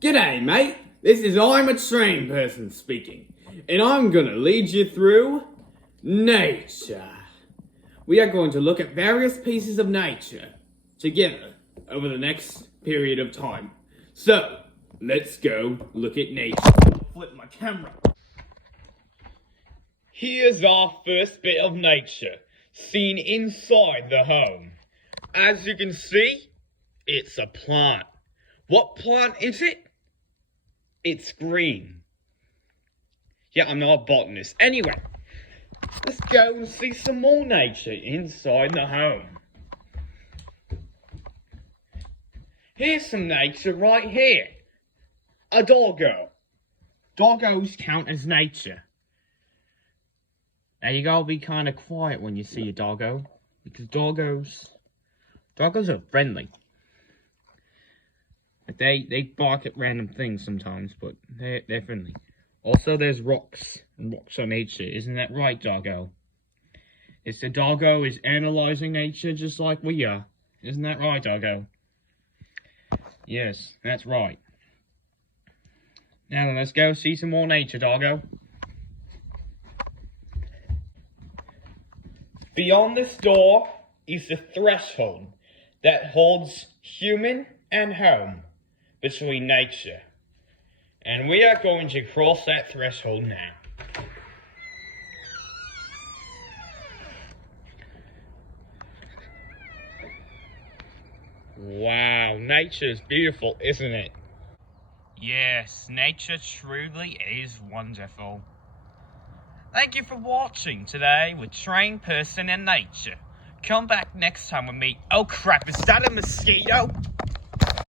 G'day, mate. This is I'm a trained person speaking, and I'm gonna lead you through nature. We are going to look at various pieces of nature together over the next period of time. So, let's go look at nature. Flip my camera. Here's our first bit of nature, seen inside the home. As you can see, it's a plant. What plant is it? It's green. Yeah, I'm not a botanist. Anyway, let's go and see some more nature inside the home. Here's some nature right here. A doggo. Doggos count as nature. Now you gotta be kind of quiet when you see a doggo, because doggos are friendly. They bark at random things sometimes, but they're friendly. Also, there's rocks, and rocks are nature. Isn't that right, doggo? It's the doggo is analyzing nature just like we are. Isn't that right, doggo? Yes, that's right. Now then, let's go see some more nature, doggo. Beyond this door is the threshold that holds human and home between nature. And we are going to cross that threshold now. Wow, nature is beautiful, isn't it? Yes, nature truly is wonderful. Thank you for watching today with Trained Person in Nature. Come back next time with me. Oh crap, is that a mosquito?